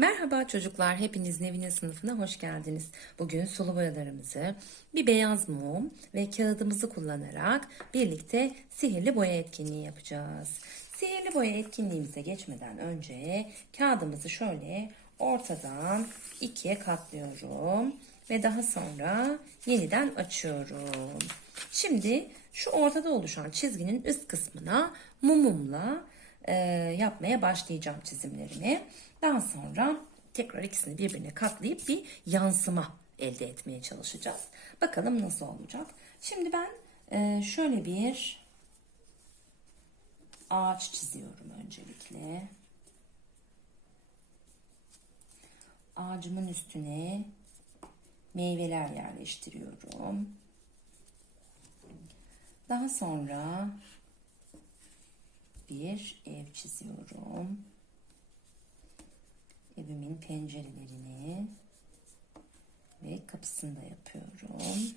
Merhaba çocuklar, hepiniz Nevine sınıfına hoş geldiniz. Bugün sulu boyalarımızı, bir beyaz mum ve kağıdımızı kullanarak birlikte sihirli boya etkinliği yapacağız. Sihirli boya etkinliğimize geçmeden önce kağıdımızı şöyle ortadan ikiye katlıyorum ve daha sonra yeniden açıyorum. Şimdi şu ortada oluşan çizginin üst kısmına mumumla e, yapmaya başlayacağım çizimlerimi. Daha sonra tekrar ikisini birbirine katlayıp bir yansıma elde etmeye çalışacağız. Bakalım nasıl olacak. Şimdi ben e, şöyle bir ağaç çiziyorum öncelikle. Ağacımın üstüne meyveler yerleştiriyorum. Daha sonra bir ev çiziyorum. Evimin pencerelerini ve kapısını da yapıyorum.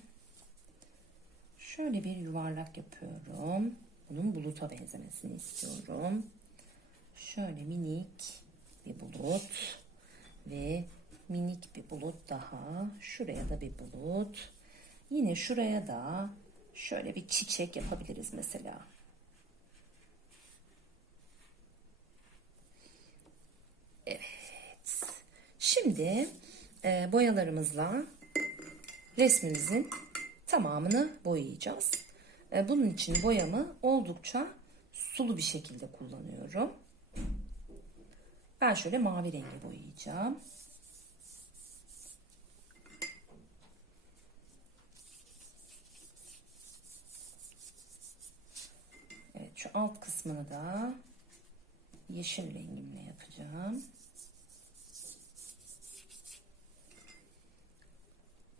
Şöyle bir yuvarlak yapıyorum. Bunun buluta benzemesini istiyorum. Şöyle minik bir bulut ve minik bir bulut daha. Şuraya da bir bulut. Yine şuraya da şöyle bir çiçek yapabiliriz mesela. Evet. Şimdi e, boyalarımızla resmimizin tamamını boyayacağız. E, bunun için boyamı oldukça sulu bir şekilde kullanıyorum. Ben şöyle mavi rengi boyayacağım. Evet şu alt kısmını da yeşil rengimle yapacağım.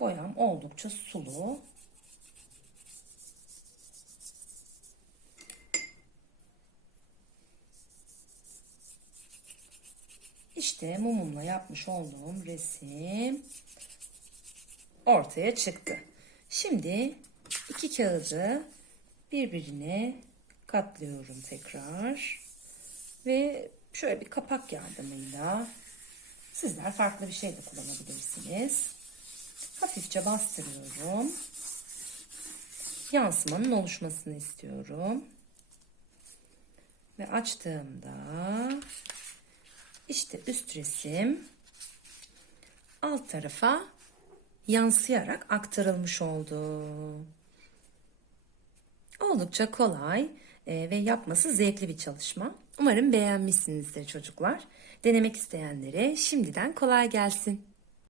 Boyam oldukça sulu. İşte mumumla yapmış olduğum resim ortaya çıktı. Şimdi iki kağıdı birbirine katlıyorum tekrar. Ve şöyle bir kapak yardımıyla sizler farklı bir şey de kullanabilirsiniz. Hafifçe bastırıyorum. Yansımanın oluşmasını istiyorum. Ve açtığımda işte üst resim alt tarafa yansıyarak aktarılmış oldu. Oldukça kolay e, ve yapması zevkli bir çalışma. Umarım beğenmişsinizdir çocuklar. Denemek isteyenlere şimdiden kolay gelsin.